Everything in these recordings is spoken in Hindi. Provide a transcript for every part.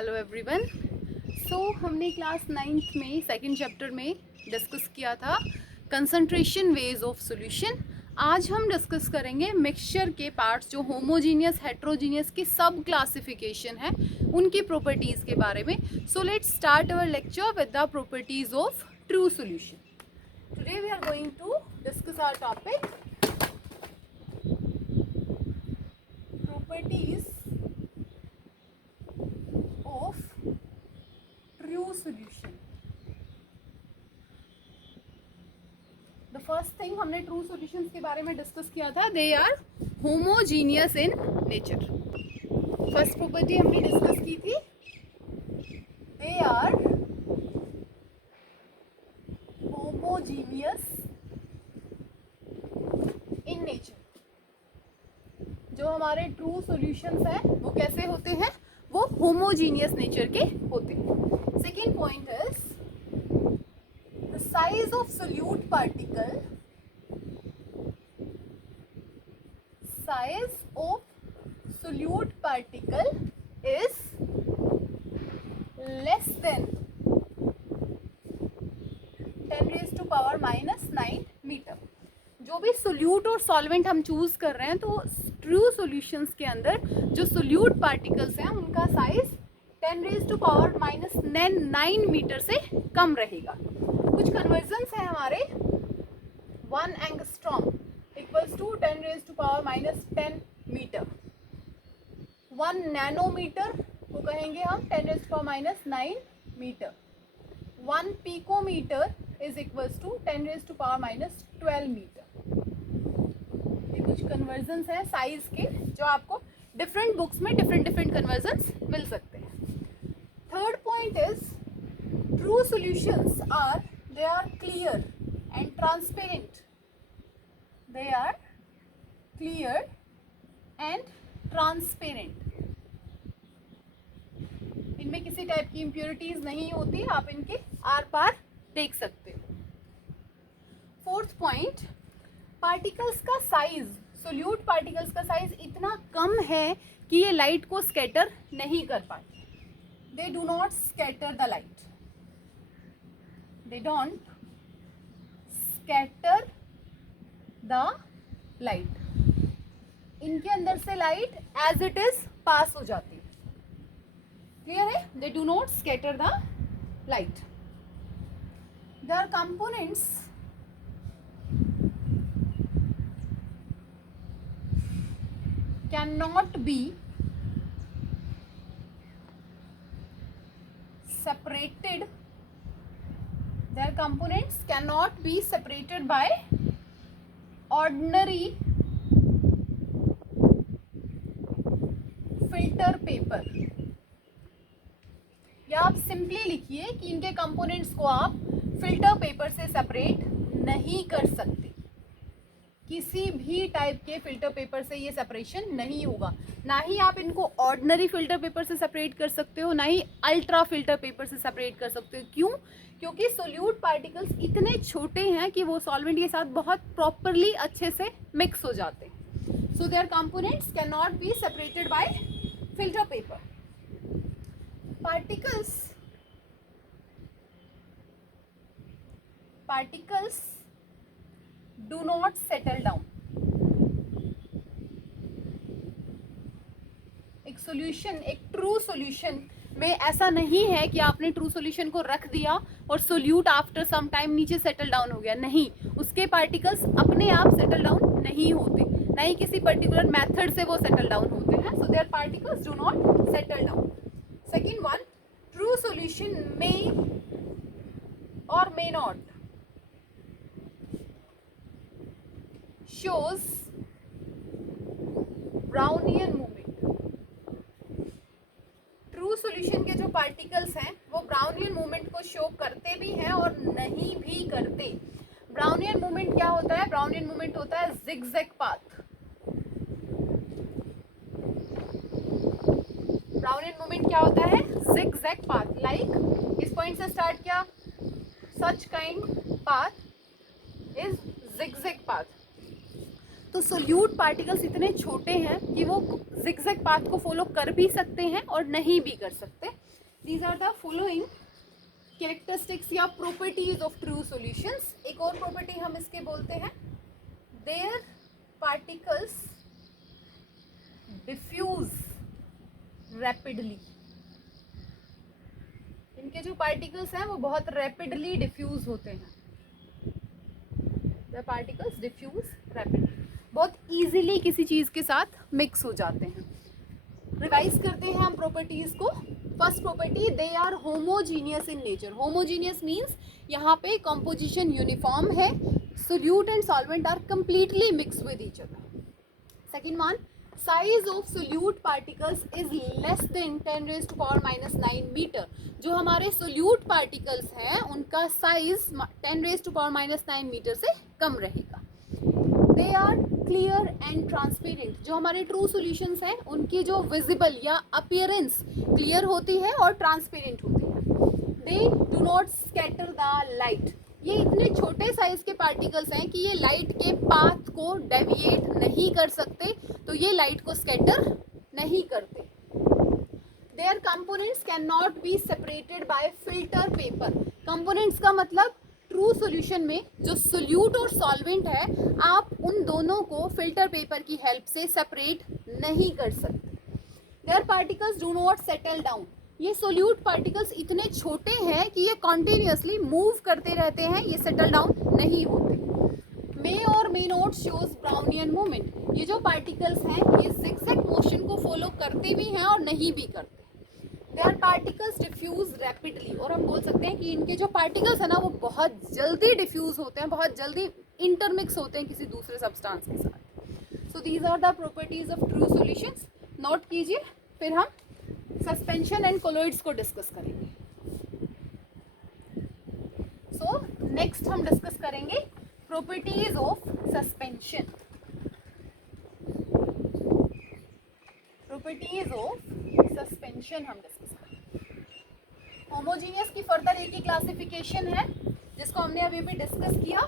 Hello everyone. हमने क्लास 9th में सेकंड चैप्टर में डिस्कस किया था कंसंट्रेशन वेज ऑफ सॉल्यूशन। आज हम डिस्कस करेंगे मिक्सचर के पार्ट्स जो होमोजीनियस हेट्रोजीनियस की सब क्लासिफिकेशन है उनकी प्रॉपर्टीज़ के बारे में। So let's start our lecture with the properties of true solution. Today we are going to discuss our topic properties of true solution. The first thing हमने true solutions के बारे में डिस्कस किया था, they are homogeneous in nature. First property हमने डिस्कस की थी, they are homogeneous in nature. जो हमारे ट्रू सॉल्यूशंस हैं वो कैसे होते हैं? वो होमोजीनियस नेचर के होते हैं। Second point is the size of solute particle, size of solute particle is less than 10⁻⁻⁹ metre. जो भी सोल्यूट और सॉल्वेंट हम चूज कर रहे हैं तो ट्रू सॉल्यूशंस के अंदर जो सोल्यूट पार्टिकल्स हैं उनका साइज 10⁻⁹ मीटर से कम रहेगा। कुछ कन्वर्जन्स हैं हमारे। 1 angstrom equals to 10⁻⁻10 metre. 1 nanometre को कहेंगे हम 10⁻⁹ metre. 1 picometre is equals to 10⁻⁻12 metre. कुछ कन्वर्जन्स हैं साइज के जो आपको डिफरेंट बुक्स में डिफरेंट कन्वर्जन्स मिल सकते हैं। Third point is true solutions are they are clear and transparent. They are clear and transparent. इनमें किसी टाइप की इम्प्योरिटीज नहीं होती, आप इनके आर पार देख सकते हो। फोर्थ पॉइंट, पार्टिकल्स का साइज, सोल्यूट पार्टिकल्स का साइज इतना कम है कि ये लाइट को स्कैटर नहीं कर पाते। They do not scatter the light, they don't scatter the light. इनके अंदर से light as it is pass हो जाती है। क्लियर है? They do not scatter the light. Their components cannot be separated. Their components cannot be separated by ordinary filter paper. या आप सिंपली लिखिए कि इनके कंपोनेंट्स को आप फिल्टर पेपर से सेपरेट नहीं कर सकते। किसी भी टाइप के फिल्टर पेपर से ये सेपरेशन नहीं होगा। ना ही आप इनको ऑर्डिनरी फिल्टर पेपर से सेपरेट कर सकते हो, ना ही अल्ट्रा फिल्टर पेपर से सेपरेट कर सकते हो। क्यों? क्योंकि सोल्यूट पार्टिकल्स इतने छोटे हैं कि वो सॉल्वेंट के साथ बहुत प्रॉपरली अच्छे से मिक्स हो जाते हैं। So there components can not be separated by filter paper. Particles do not settle down. एक सॉल्यूशन, एक ट्रू सॉल्यूशन में ऐसा नहीं है कि आपने ट्रू सॉल्यूशन को रख दिया और सोल्यूट आफ्टर सम टाइम नीचे सेटल डाउन हो गया। नहीं, उसके पार्टिकल्स अपने आप सेटल डाउन नहीं होते, ना ही किसी पर्टिकुलर मेथड से वो सेटल डाउन होते हैं। So their particles do not settle down. Second one, true solution may और may not shows Brownian movement. True solution के जो पार्टिकल्स हैं वो ब्राउनियन मूवमेंट को शो करते भी हैं और नहीं भी करते। ब्राउनियन मूवमेंट क्या होता है? ब्राउनियन मूवमेंट होता है जिगजैग पाथ। ब्राउनियन मूवमेंट क्या होता है? Zigzag path. लाइक इस पॉइंट से स्टार्ट किया, such kind path is zigzag path. तो सोल्यूट पार्टिकल्स इतने छोटे हैं कि वो जिगजैग पाथ को फॉलो कर भी सकते हैं और नहीं भी कर सकते। These are the following characteristics या प्रॉपर्टीज ऑफ ट्रू सॉल्यूशंस। एक और प्रॉपर्टी हम इसके बोलते हैं, देयर पार्टिकल्स डिफ्यूज रैपिडली। इनके जो पार्टिकल्स हैं वो बहुत रैपिडली डिफ्यूज होते हैं। द पार्टिकल्स डिफ्यूज रैपिडली, बहुत इजीली किसी चीज के साथ मिक्स हो जाते हैं। रिवाइज करते हैं हम प्रॉपर्टीज को। First property, they are homogeneous in nature. Homogeneous means यहाँ पे कॉम्पोजिशन यूनिफॉर्म है, solute and solvent are completely mix with each other. Second one, size of solute particles is less than 10⁻⁹ metre. जो हमारे सोल्यूट पार्टिकल्स हैं उनका साइज 10⁻⁹ मीटर से कम रहेगा। They are clear and transparent. जो हमारे ट्रू सॉल्यूशंस हैं उनकी जो विजिबल या अपीयरेंस क्लियर होती है और ट्रांसपेरेंट होती है। They do not scatter the light. ये इतने छोटे साइज के पार्टिकल्स हैं कि ये लाइट के पाथ को डेविएट नहीं कर सकते, तो ये लाइट को स्कैटर नहीं करते। There components can not be separated by filter paper. Components का मतलब ट्रू सॉल्यूशन में जो सोल्यूट और सॉल्वेंट है, आप उन दोनों को फिल्टर पेपर की हेल्प से सेपरेट नहीं कर सकते। There particles do not settle down. ये सोल्यूट पार्टिकल्स इतने छोटे हैं कि ये कॉन्टिन्यूसली मूव करते रहते हैं, ये सेटल डाउन नहीं होते। मे और may not shows Brownian movement. ये जो पार्टिकल्स हैं ये zigzag मोशन को फॉलो करते भी हैं और नहीं भी करते। देयर पार्टिकल्स डिफ्यूज रैपिडली, और हम बोल सकते हैं कि इनके जो पार्टिकल्स हैं ना वो बहुत जल्दी डिफ्यूज होते हैं, बहुत जल्दी इंटरमिक्स होते हैं किसी दूसरे सब्सटेंस के साथ। So these are the properties of true solutions. Note कीजिए, फिर हम सस्पेंशन एंड कोलॉइड्स को डिस्कस करेंगे। सो नेक्स्ट हम डिस्कस करेंगे properties of suspension. Properties of suspension हम डिस्कस करेंगे। होमोजीनियस की फर्दर एक ही क्लासिफिकेशन है जिसको हमने अभी भी डिस्कस किया,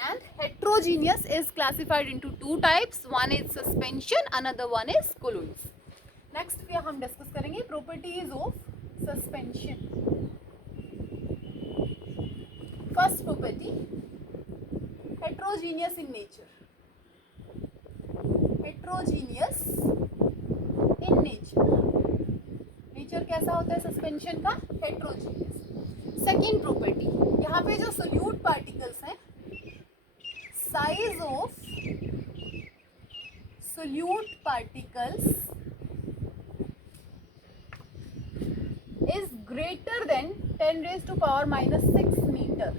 and heterogeneous is classified into two types, one is suspension, another one is colloids. Next फिर हम डिस्कस करेंगे properties of suspension. First property, heterogeneous in nature. Heterogeneous in nature, nature कैसा होता है सस्पेंशन का? हेट्रोजीनियस। सेकेंड प्रॉपर्टी, यहाँ पे जो सोल्यूट पार्टिकल्स हैं, size of solute particles is greater than 10⁻⁻⁶ metre.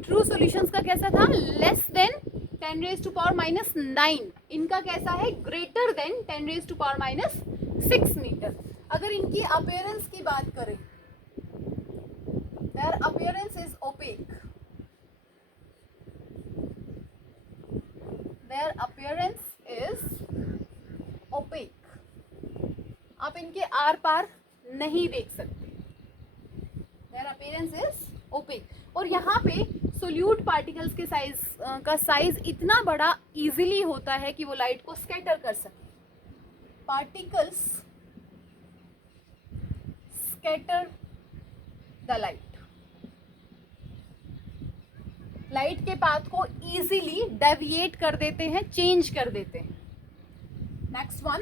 True solutions का कैसा था? लेस देन 10⁻⁹ इनका कैसा है? Greater than 10⁻⁻⁶ metre. अगर इनकी अपीयरेंस की बात करें, their appearance is opaque. Their appearance is opaque. आप इनके आर पार नहीं देख सकते। Their appearance is opaque. और यहाँ पे सोल्यूट पार्टिकल्स के साइज इतना बड़ा इजीली होता है कि वो लाइट को स्कैटर कर सके। Particles scatter the light, light के पाथ को इजीली डेविएट कर देते हैं, चेंज कर देते हैं। Next one,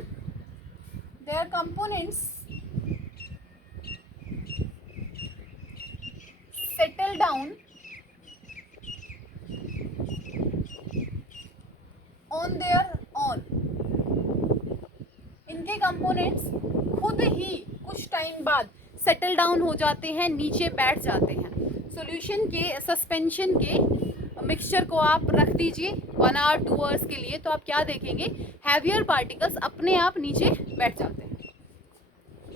their components settle down on their own. इनके कंपोनेंट्स खुद ही कुछ टाइम बाद सेटल डाउन हो जाते हैं, नीचे बैठ जाते हैं। सॉल्यूशन के, सस्पेंशन के मिक्सचर को आप रख दीजिए 1 आवर 2 आवर्स के लिए, तो आप क्या देखेंगे? हैवियर पार्टिकल्स अपने आप नीचे बैठ जाते हैं।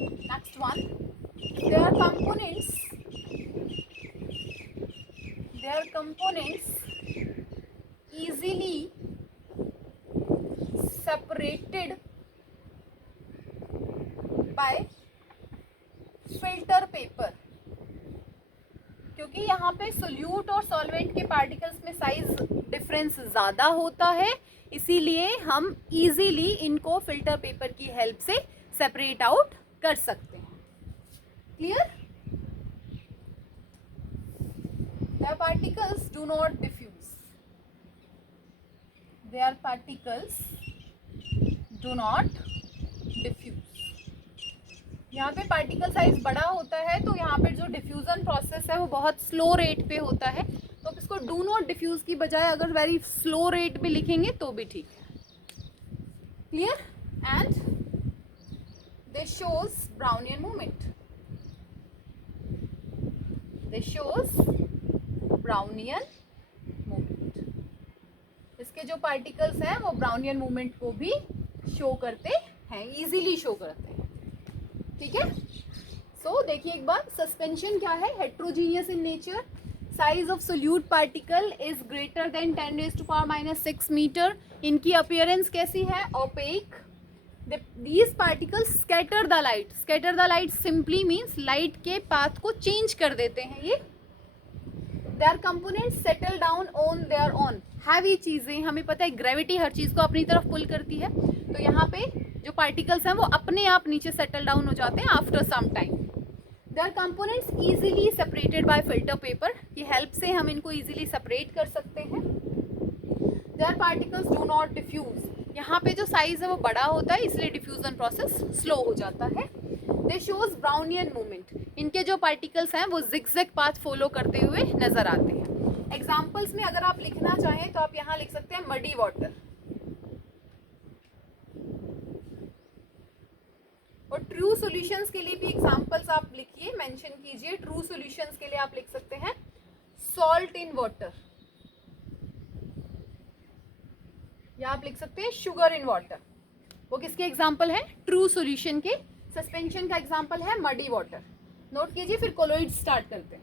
Next one, there components easily separated by filter paper। क्योंकि यहाँ पे सोल्यूट और सॉल्वेंट के पार्टिकल्स में साइज डिफरेंस ज़्यादा होता है, इसीलिए हम इजीली इनको फिल्टर पेपर की हेल्प से सेपरेट आउट कर सकते हैं। Clear? The particles do not diffuse. Their particles do not diffuse. यहाँ पे पार्टिकल साइज बड़ा होता है तो यहाँ पे जो डिफ्यूजन प्रोसेस है वो बहुत स्लो रेट पे होता है, तो आप इसको डू नॉट डिफ्यूज की बजाय अगर वेरी स्लो रेट पे लिखेंगे तो भी ठीक है। Clear? And this shows Brownian movement, this shows Brownian movement. इसके जो पार्टिकल्स हैं वो ब्राउनियन मूवमेंट को भी शो करते हैं, इजीली शो करते हैं। ठीक है? सो देखिए एक बार, सस्पेंशन क्या है? Heterogeneous in nature, size of solute particle is greater than 10⁻⁻6 metre. इनकी अपीयरेंस कैसी है? Opaque. These particles scatter the light. Scatter the light simply means light के पाथ को चेंज कर देते हैं ये। Their components settle down on their own. Heavy चीजें, हमें पता है ग्रेविटी हर चीज को अपनी तरफ पुल करती है, तो यहाँ पे जो पार्टिकल्स हैं वो अपने आप नीचे सेटल डाउन हो जाते हैं after some time. Their components easily separated by filter paper. की हेल्प से हम इनको इजीली सेपरेट कर सकते हैं। Their particles do not diffuse. यहाँ पे जो साइज है वो बड़ा होता है इसलिए डिफ्यूजन प्रोसेस स्लो हो जाता है। दे शोज ब्राउनियन मूवमेंट। इनके जो पार्टिकल्स हैं वो जिगजैग पाथ फॉलो करते हुए नजर आते हैं। एग्जांपल्स में अगर आप लिखना चाहें तो आप यहाँ लिख सकते हैं मडी वाटर, और ट्रू सॉल्यूशंस के लिए भी एग्जांपल्स आप लिखिए, मेंशन कीजिए। ट्रू सॉल्यूशंस के लिए आप लिख सकते हैं सॉल्ट इन वाटर, या आप लिख सकते हैं शुगर इन वाटर। वो किसके एग्जाम्पल है? ट्रू सॉल्यूशन के। सस्पेंशन का एग्जाम्पल है मडी वाटर। नोट कीजिए, फिर कोलोइड स्टार्ट करते हैं।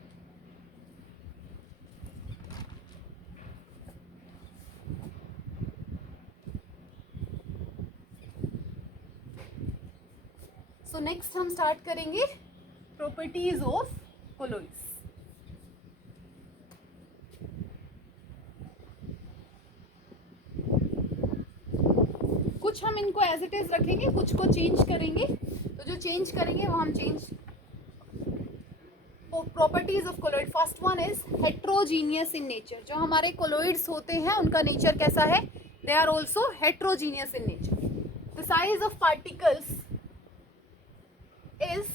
सो नेक्स्ट हम स्टार्ट करेंगे प्रॉपर्टीज ऑफ कोलोइड्स। कुछ हम इनको एज इट इज रखेंगे, कुछ को चेंज करेंगे। तो जो चेंज करेंगे वो हम change properties of colloid. First one is heterogeneous in nature. जो हमारे कोलोइड्स होते हैं उनका नेचर कैसा है? They are also heterogeneous in nature. The size of particles is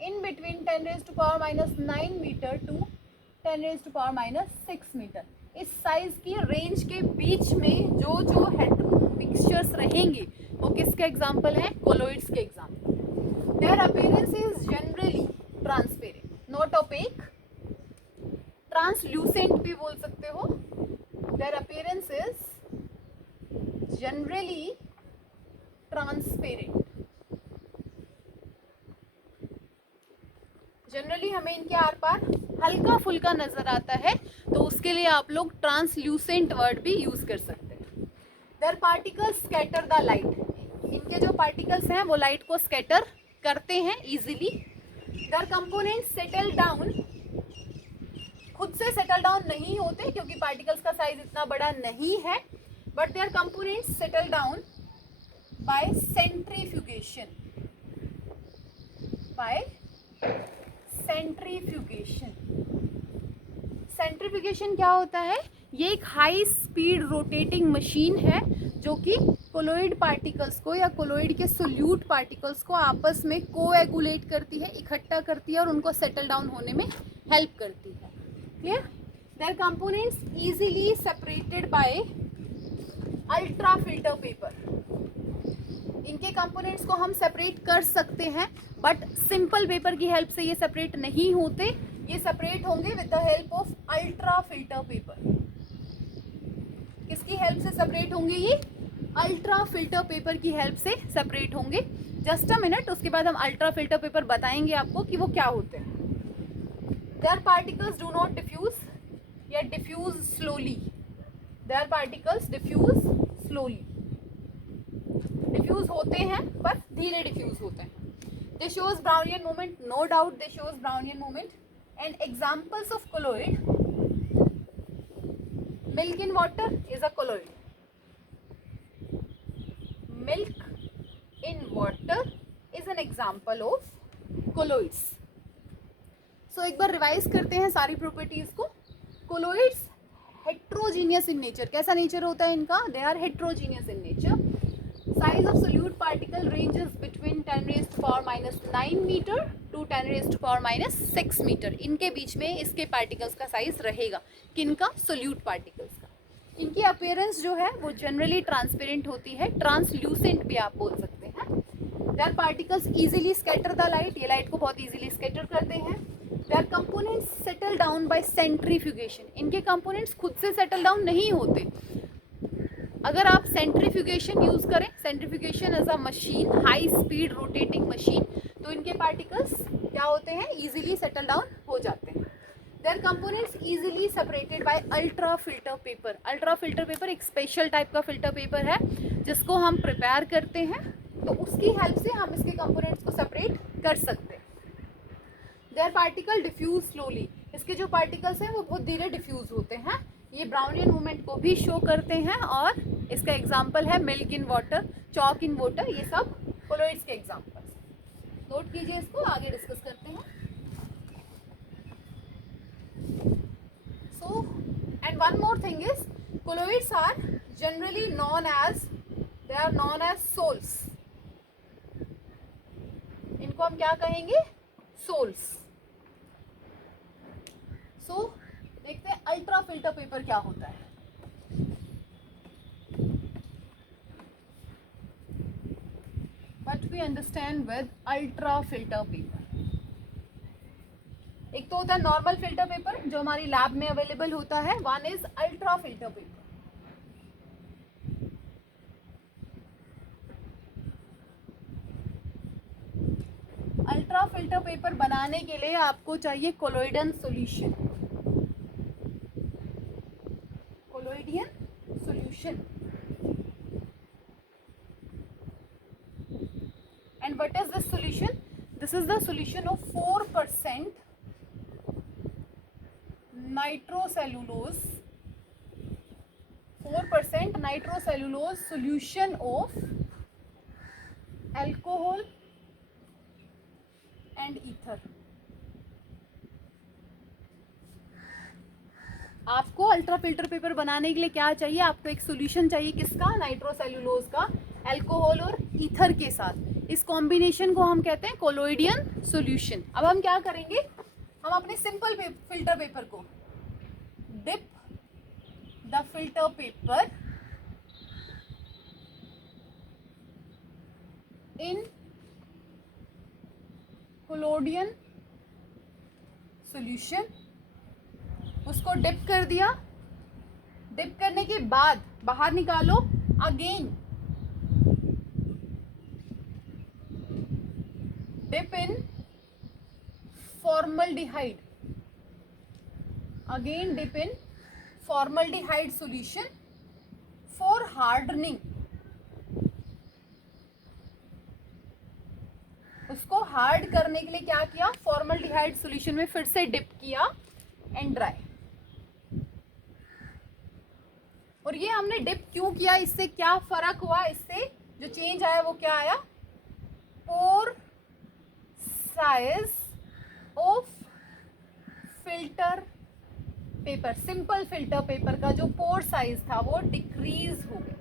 in between 10⁻⁹ metre to 10⁻⁻6 metre. इस साइज की रेंज के बीच में जो जो मिक्सचर्स रहेंगे वो किसके एग्जाम्पल हैं? कोलोइड्स के example. Their appearance is generally transparent, not opaque. Translucent भी बोल सकते हो। Their appearance is generally transparent. Generally हमें इनके आर पार हल्का फुल्का नजर आता है, तो उसके लिए आप लोग ट्रांसल्यूसेंट वर्ड भी यूज कर सकते हैं। Their particles scatter the light. इनके जो पार्टिकल्स हैं वो लाइट को स्कैटर करते हैं easily. There components settle down. खुद से सेटल डाउन नहीं होते क्योंकि पार्टिकल्स का साइज इतना बड़ा नहीं है, but there components settle down by centrifugation. Bye centrifugation. Centrifugation क्या होता है? ये एक हाई स्पीड रोटेटिंग मशीन है जो कि कोलोइड पार्टिकल्स को या कोलोइड के सोल्यूट पार्टिकल्स को आपस में कोएगुलेट करती है, इकट्ठा करती है और उनको सेटल डाउन होने में हेल्प करती है। Clear? There components easily separated by ultra filter paper. इनके कंपोनेंट्स को हम सेपरेट कर सकते हैं, बट सिंपल पेपर की हेल्प से ये सेपरेट नहीं होते। ये सेपरेट होंगे with the help of ultra filter paper. किसकी हेल्प से सेपरेट होंगे? ये अल्ट्रा फिल्टर पेपर की हेल्प से सेपरेट होंगे। जस्ट अ मिनट, उसके बाद हम अल्ट्रा फिल्टर पेपर बताएंगे आपको कि वो क्या होते हैं। Their particles do not diffuse या diffuse slowly. Their particles diffuse slowly. Diffuse होते हैं पर धीरे डिफ्यूज होते हैं। They shows Brownian movement, no doubt they shows Brownian movement. And examples of colloid, milk in water is a colloid. Milk in water is an example of colloids. So एक बार रिवाइज करते हैं सारी प्रॉपर्टीज को. colloids heterogeneous in nature. कैसा नेचर होता है इनका? They are heterogeneous in nature. Size of solute particle ranges between 10 raised to power minus 9 meter to 10 raised to power minus 6 meter. इनके बीच में इसके पार्टिकल्स का साइज रहेगा. किनका? सोल्यूट पार्टिकल्स का. इनकी अपीयरेंस जो है वो जनरली ट्रांसपेरेंट होती है, ट्रांसल्यूसेंट भी आप बोल सकते हैं. Their particles easily scatter the light. ये लाइट को बहुत इजीली स्कैटर करते हैं. Their components settle down by centrifugation. इनके कंपोनेंट्स खुद से सेटल डाउन नहीं होते. अगर आप सेंट्रीफ्यूगेशन यूज करें, centrifugation as a machine, high speed rotating machine, तो इनके पार्टिकल्स क्या होते हैं? इजीली सेटल डाउन हो जाते हैं. Their components easily separated by ultra filter paper. Ultra filter paper एक स्पेशल टाइप का फिल्टर पेपर है जिसको हम प्रिपेयर करते हैं, तो उसकी हेल्प से हम इसके कंपोनेंट्स को सेपरेट कर सकते हैं. Their particle diffuse slowly. इसके जो पार्टिकल्स हैं वो बहुत धीरे डिफ्यूज होते हैं. ये ब्राउनियन मूवमेंट को भी शो करते हैं और इसका एग्जाम्पल है milk in water, chalk in water. ये सब कोलोइड्स के एग्जाम्पल्स. नोट कीजिए इसको, आगे डिस्कस करते हैं. So and one more thing is colloids are generally known as, they are known as sols. इनको हम क्या कहेंगे? सोल्स. सो देखते हैं अल्ट्रा फिल्टर पेपर क्या होता है. What we understand with ultra filter paper. एक तो होता है नॉर्मल फिल्टर पेपर जो हमारी लैब में अवेलेबल होता है. One is ultra filter paper. Ultra filter paper बनाने के लिए आपको चाहिए collodion solution. Collodion solution. And what is this solution? This is the solution of 4% nitrocellulose. 4% nitrocellulose solution of alcohol and ether. आपको अल्ट्रा फिल्टर पेपर बनाने के लिए क्या चाहिए? आपको एक सॉल्यूशन चाहिए. किसका? नाइट्रोसेल्यूलोज का, अल्कोहल और ईथर के साथ. इस कॉम्बिनेशन को हम कहते हैं कोलोइडियन सॉल्यूशन. अब हम क्या करेंगे? हम अपने सिंपल फिल्टर पेपर को dip the filter paper in collodion solution. उसको डिप कर दिया. डिप करने के बाद बाहर निकालो. Again dip in formaldehyde. Again dip in formaldehyde solution for hardening. उसको हार्ड करने के लिए क्या किया? फॉर्मल्डिहाइड सॉल्यूशन में फिर से डिप किया एंड ड्राई. और ये हमने डिप क्यों किया? इससे क्या फर्क हुआ? इससे जो चेंज आया वो क्या आया? Pore size of filter paper. Simple filter paper का जो पोर साइज था वो डिक्रीज हो गया.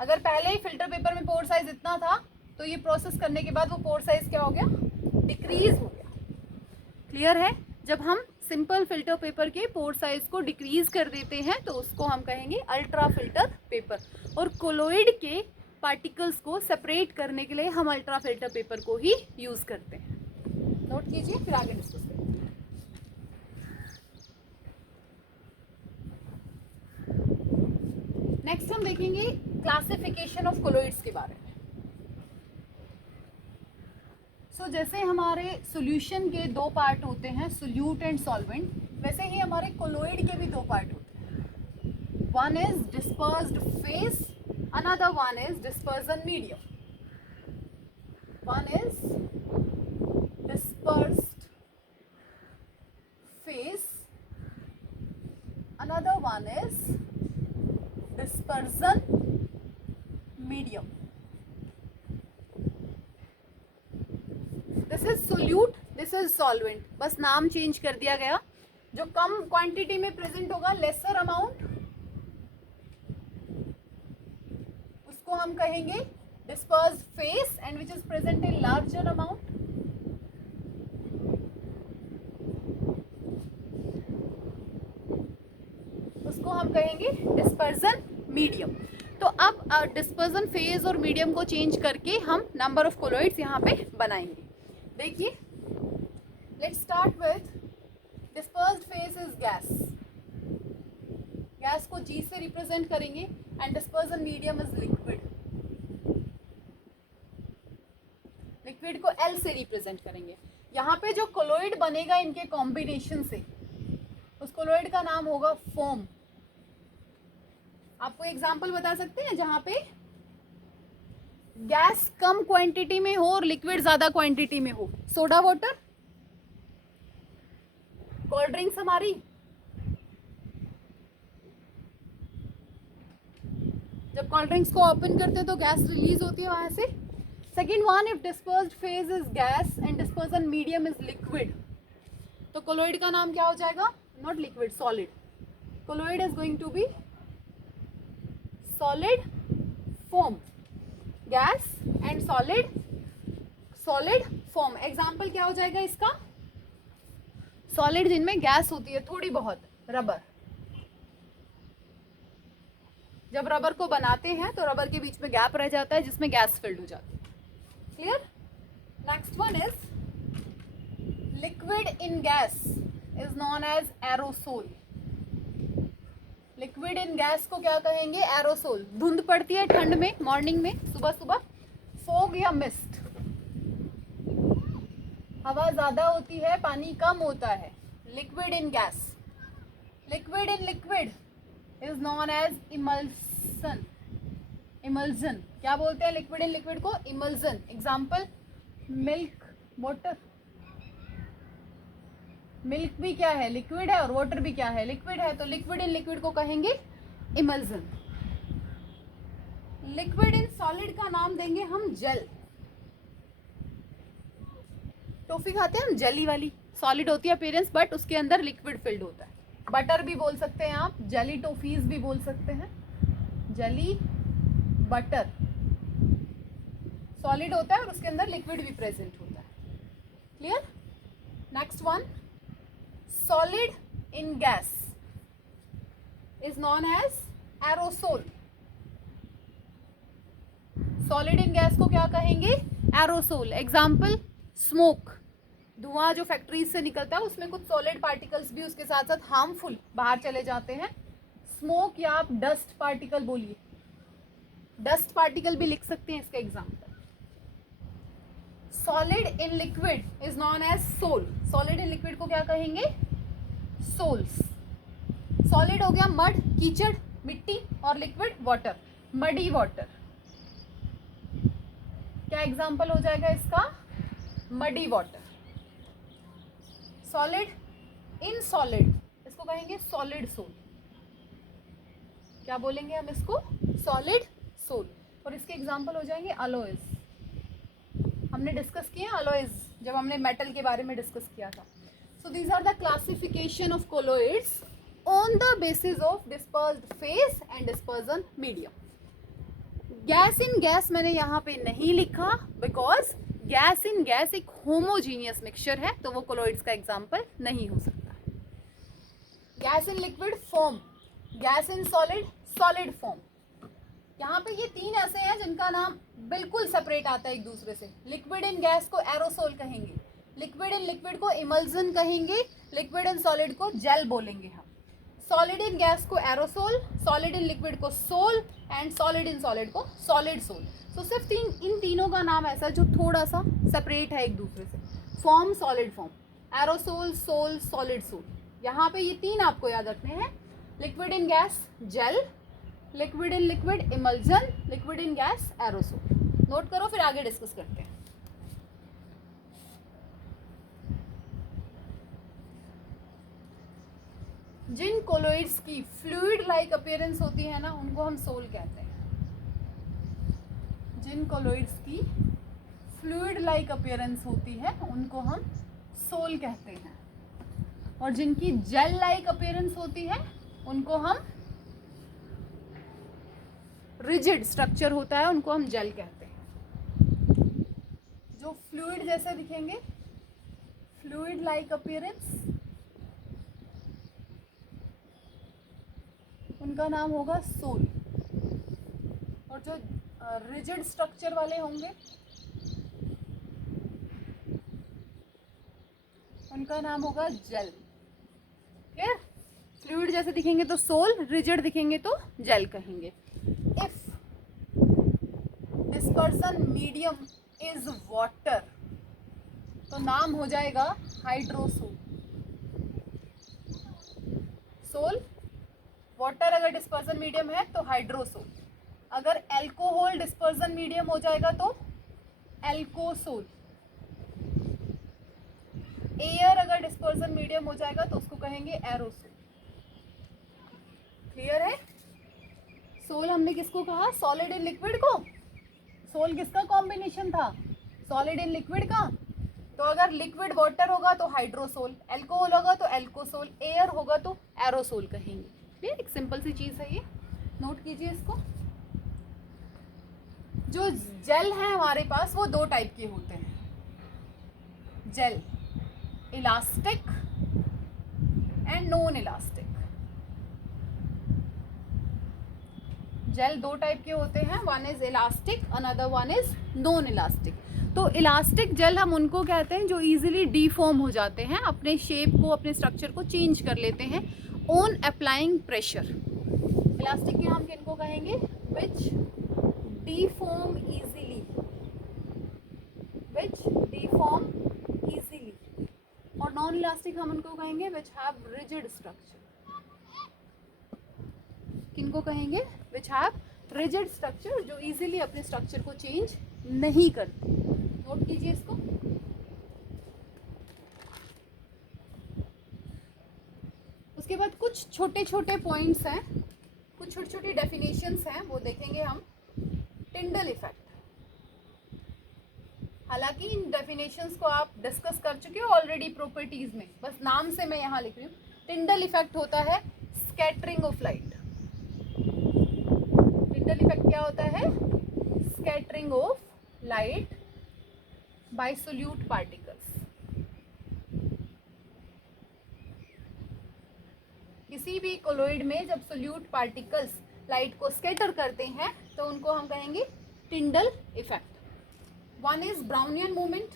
अगर पहले ही फिल्टर पेपर में पोर साइज इतना था तो ये प्रोसेस करने के बाद वो पोर साइज क्या हो गया? डिक्रीज हो गया. क्लियर है? जब हम सिंपल फिल्टर पेपर के पोर साइज को डिक्रीज कर देते हैं तो उसको हम कहेंगे अल्ट्रा फिल्टर पेपर. और कोलोइड के पार्टिकल्स को सेपरेट करने के लिए हम अल्ट्रा फिल्टर पेपर को ही यूज करते हैं. नोट कीजिए, फिर आगे डिस्कस करेंगे. नेक्स्ट हम देखेंगे क्लासिफिकेशन ऑफ कोलोइड्स के बारे में. सो जैसे हमारे सॉल्यूशन के दो पार्ट होते हैं, सोल्यूट एंड सॉल्वेंट, वैसे ही हमारे कोलोइड के भी दो पार्ट होते हैं. One is dispersed phase, another one is dispersion medium. One is dispersed phase, another one is dispersion medium. Is solvent, बस नाम चेंज कर दिया गया। जो कम क्वांटिटी में प्रेजेंट होगा, लेसर अमाउंट, उसको हम कहेंगे dispersed phase, and which is present in larger amount, उसको हम कहेंगे डिस्पर्जन मीडियम। तो अब डिस्पर्जन फेज और मीडियम को चेंज करके हम नंबर ऑफ कोलॉइड्स यहाँ पे बनाएंगे। देखिए, let's start with dispersed phase is gas, gas को G से रिप्रेजेंट करेंगे, and dispersion medium is liquid, liquid को L से रिप्रेजेंट करेंगे। यहाँ पे जो कोलॉइड बनेगा इनके कॉम्बिनेशन से, उस कोलॉइड का नाम होगा फोम। आपको एग्जांपल बता सकते हैं जहां पे गैस कम क्वांटिटी में हो और लिक्विड ज्यादा क्वांटिटी में हो? सोडा वाटर, कोल्ड ड्रिंक्स हमारी, जब कोल्ड ड्रिंक्स को ओपन करते हैं तो गैस रिलीज होती है वहां से। Second one, if dispersed phase is gas and dispersion medium is liquid, तो कोलॉइड का नाम क्या हो जाएगा? Not liquid, solid. Colloid is going to be solid foam, gas and solid, solid foam. Example क्या हो जाएगा इसका? सॉलिड जिनमें गैस होती है थोड़ी बहुत, रबर, जब रबर को बनाते हैं तो रबर के बीच में गैप रह जाता है जिसमें गैस फिल्ड हो जाती है। Clear? Next one is liquid in gas is known as aerosol. Liquid in gas को क्या कहेंगे? एरोसोल। धुंध पड़ती है ठंड में, मॉर्निंग में, सुबह सुबह, फोग या मिस्ट, हवा ज्यादा होती है, पानी कम होता है, liquid in gas. Liquid in liquid is known as emulsion. Emulsion, क्या बोलते हैं लिक्विड इन लिक्विड को? Emulsion. Example, milk, water. Milk भी क्या है? लिक्विड है, और वाटर भी क्या है? लिक्विड है, तो लिक्विड इन लिक्विड को कहेंगे इमल्जन। लिक्विड इन सॉलिड का नाम देंगे हम जेल। टॉफी खाते हैं हम जेली वाली, सॉलिड होती है अपीयरेंस बट उसके अंदर लिक्विड फिल्ड होता है। बटर भी बोल सकते हैं आप, जेली टॉफीज भी बोल सकते हैं, जेली बटर। सॉलिड होता है और उसके अंदर लिक्विड भी प्रेजेंट होता है। Clear? Next one, solid in gas is known as aerosol. solid in gas को क्या कहेंगे? aerosol. example, smoke, धुआं जो फैक्ट्रीज से निकलता है उसमें कुछ सॉलिड पार्टिकल्स भी उसके साथ साथ हार्मफुल बाहर चले जाते हैं। स्मोक या आप डस्ट पार्टिकल बोलिए, डस्ट पार्टिकल भी लिख सकते हैं इसका example. Solid in liquid is known as sol. Solid in liquid को क्या कहेंगे? सोल्स। सॉलिड हो गया मड, कीचड़, मिट्टी, और लिक्विड वाटर, मडी वाटर। क्या एग्जाम्पल हो जाएगा इसका? Muddy water. Solid in solid, इसको कहेंगे सॉलिड सोल। क्या बोलेंगे हम इसको? Solid sol. और इसके एग्जाम्पल हो जाएंगे अलॉयज। हमने डिस्कस किया अलॉयज जब हमने मेटल के बारे में डिस्कस किया था। So these are the classification of colloids on the basis of dispersed phase and dispersion medium. Gas in gas मैंने यहाँ पे नहीं लिखा बिकॉज गैस इन गैस एक होमोजीनियस मिक्सचर है, तो वो कोलॉइड्स का एग्जाम्पल नहीं हो सकता। Gas in liquid form, gas in solid solid form. यहाँ पे ये तीन ऐसे हैं जिनका नाम बिल्कुल सेपरेट आता है एक दूसरे से। लिक्विड इन गैस को एरोसोल कहेंगे, लिक्विड इन लिक्विड को इमल्जन कहेंगे, लिक्विड इन सॉलिड को जेल बोलेंगे हम। सॉलिड इन गैस को एरोसोल, सॉलिड इन लिक्विड को sol, and solid in solid को सॉलिड सोल। तो सिर्फ इन तीनों का नाम ऐसा जो थोड़ा सा सेपरेट है एक दूसरे से। Foam, solid foam, aerosol, sol, solid sol. यहाँ पे ये तीन आपको याद रखने हैं। Liquid in gas gel, liquid in liquid emulsion, liquid in gas aerosol. Note करो, फिर आगे डिस्कस करते हैं। जिन कोलॉइड्स की फ्लूइड लाइक अपीयरेंस होती है ना, उनको हम सोल कहते हैं। जिन कोलॉइड्स की फ्लूइड लाइक अपीयरेंस होती है उनको हम सोल कहते हैं, और जिनकी जेल लाइक अपीयरेंस होती है उनको हम, रिजिड स्ट्रक्चर होता है उनको हम जेल कहते हैं। जो फ्लूइड जैसे दिखेंगे, फ्लूइड लाइक अपीयरेंस, उनका नाम होगा सोल। और जो रिजिड स्ट्रक्चर वाले होंगे उनका नाम होगा जेल। क्लियर? फ्लूइड जैसे दिखेंगे तो सोल, रिजिड दिखेंगे तो जेल कहेंगे। If dispersion medium is water तो नाम हो जाएगा हाइड्रोसोल। सोल, वाटर अगर डिस्पर्सन मीडियम है तो हाइड्रोसोल। अगर एल्कोहल डिस्पर्सन मीडियम हो जाएगा तो एल्कोसोल। एयर अगर डिस्पर्सन मीडियम हो जाएगा तो उसको कहेंगे एरोसोल। क्लियर है? सोल हमने किसको कहा? सॉलिड इन लिक्विड को। सोल किसका कॉम्बिनेशन था? सॉलिड इन लिक्विड का। तो अगर लिक्विड वाटर होगा तो हाइड्रोसोल, एल्कोहल होगा तो एल्कोसोल, एयर होगा तो एरोसोल कहेंगे। क्लियर? एक सिंपल सी चीज है ये, नोट कीजिए इसको। जो जेल है हमारे पास वो दो टाइप के होते हैं। Gel elastic and non elastic. Gel दो टाइप के होते हैं, one is elastic, another one is non elastic. तो इलास्टिक जेल हम उनको कहते हैं जो इजीली डीफॉर्म हो जाते हैं, अपने शेप को, अपने स्ट्रक्चर को चेंज कर लेते हैं ऑन अप्लाइंग प्रेशर। इलास्टिक के हम किनको कहेंगे? विच डीफॉर्म इजीली, विच डीफॉर्म इजीली। और नॉन इलास्टिक हम उनको कहेंगे विच हैव रिजिड स्ट्रक्चर। किनको कहेंगे? विच हैव रिजिड स्ट्रक्चर, जो इजीली अपने स्ट्रक्चर को चेंज नहीं करते। नोट कीजिए इसको। उसके बाद कुछ छोटे छोटे पॉइंट्स हैं, कुछ छोटी छोटी डेफिनेशंस हैं, वो देखेंगे हम। टिंडल इफेक्ट, हालांकि इन डेफिनेशंस को आप डिस्कस कर चुके हो ऑलरेडी प्रॉपर्टीज में, बस नाम से मैं यहाँ लिख रही हूँ। टिंडल इफेक्ट होता है scattering of light. Tyndall effect क्या होता है? Scattering of light by solute particles. किसी भी कोलॉइड में जब सोल्यूट पार्टिकल्स लाइट को स्कैटर करते हैं तो उनको हम कहेंगे Tyndall effect. One is Brownian movement,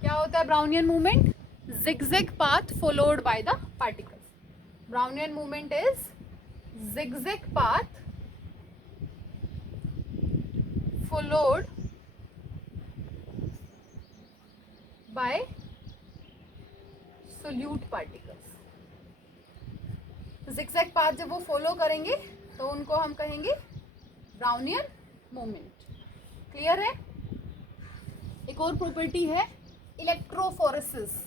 क्या होता है Brownian movement? zigzag path followed by the particles. Brownian movement is zigzag path followed by solute particles. zigzag path जब वो फॉलो करेंगे तो उनको हम कहेंगे ब्राउनियन मूवमेंट। क्लियर है? एक और प्रॉपर्टी है इलेक्ट्रोफोरेसिस।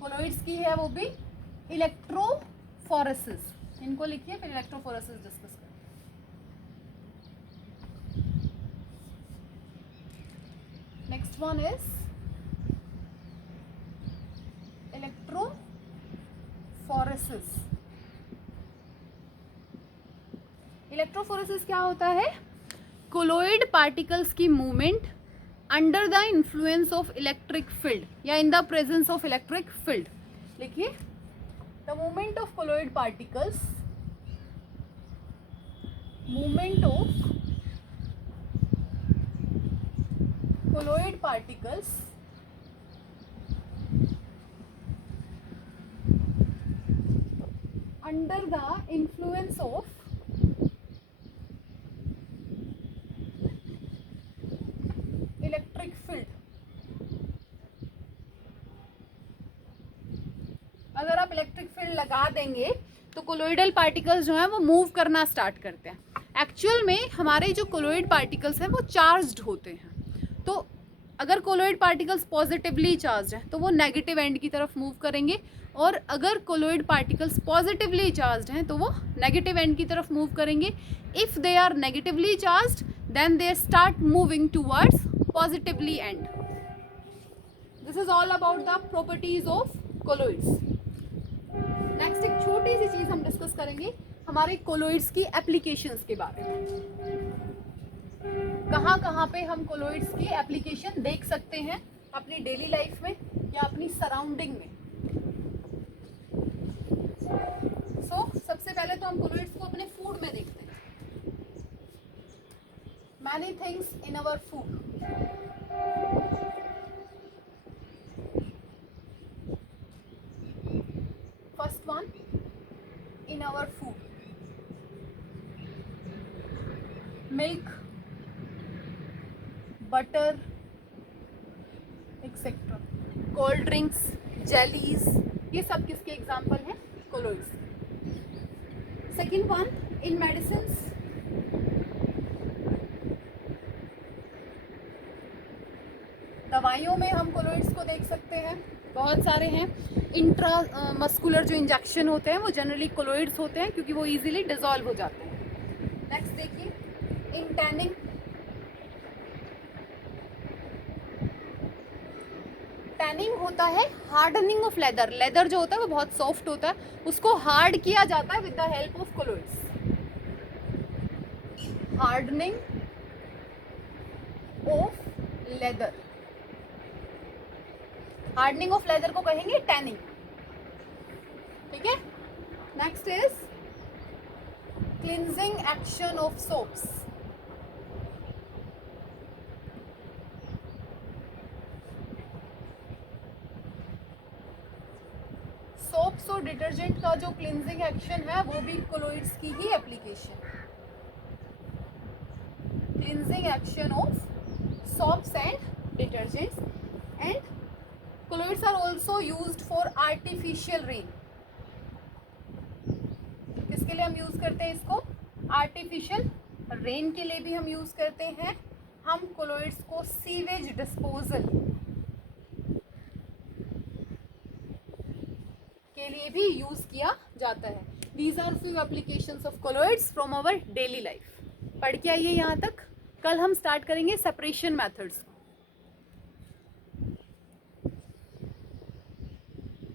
कोलॉइड्स की है वो भी इलेक्ट्रोफोरेसिस। इनको लिखिए, फिर इलेक्ट्रोफोरेसिस डिस्कस करें। Next one is electrophoresis. Electrophoresis क्या होता है? कोलॉइड पार्टिकल्स की movement under the influence of electric field या in the presence of electric field. लिखिए, the movement of colloid particles, movement of colloid particles under the influence of electric field. अगर आप इलेक्ट्रिक फील्ड लगा देंगे तो कोलॉइडल पार्टिकल्स जो हैं वो मूव करना स्टार्ट करते हैं। एक्चुअल में हमारे जो कोलॉइड पार्टिकल्स हैं वो चार्ज्ड होते हैं, तो अगर कोलोइड पार्टिकल्स पॉजिटिवली चार्ज हैं तो वो नेगेटिव एंड की तरफ मूव करेंगे, और अगर कोलोइड पार्टिकल्स पॉजिटिवली चार्ज हैं तो वो नेगेटिव एंड की तरफ मूव करेंगे. If they are negatively charge then they start moving towards positively end. This is all about the properties of colloids. Next एक छोटी सी चीज हम डिस्कस करेंगे हमारे कोलोइड्स की एप्लीकेशंस के बारे में. कहाँ कहाँ पे हम कोलोइड्स की एप्लीकेशन देख सकते हैं अपनी डेली लाइफ में या अपनी सराउंडिंग में. सबसे पहले तो हम कोलोइड्स को अपने फूड में देखते हैं. Many things in our food. First one, in our food, milk, butter etcetera, cold drinks, jellies, ये सब किसके एग्जाम्पल हैं? कोलोइड्स. सेकेंड वन, इन मेडिसिन्स, दवाइयों में हम कोलोइड्स को देख सकते हैं, बहुत सारे हैं. इंट्रा मस्कुलर जो इंजेक्शन होते हैं वो जनरली कोलोइड्स होते हैं क्योंकि वो इजीली डिसॉल्व हो जाते हैं. नेक्स्ट देखिए, इन टैनिंग, टैनिंग होता है हार्डनिंग ऑफ लेदर. लेदर जो होता है वो बहुत सॉफ्ट होता है, उसको हार्ड किया जाता है with the help of colloids. Hardening of leather, hardening of leather को कहेंगे टैनिंग. ठीक है. Next is cleansing action of soaps. Soaps और डिटर्जेंट का जो क्लींजिंग एक्शन है वो भी कोलोइड्स की ही application. Cleansing action of soaps and detergents. And colloids are also used for artificial rain. किसके लिए हम यूज करते हैं इसको? आर्टिफिशियल रेन के लिए भी हम यूज करते हैं. हम कोलोइड्स को सीवेज डिस्पोजल के लिए भी यूज किया जाता है. These are few applications of colloids from our daily life. पढ़ के आइए यहाँ तक. कल हम स्टार्ट करेंगे सेपरेशन मेथड्स.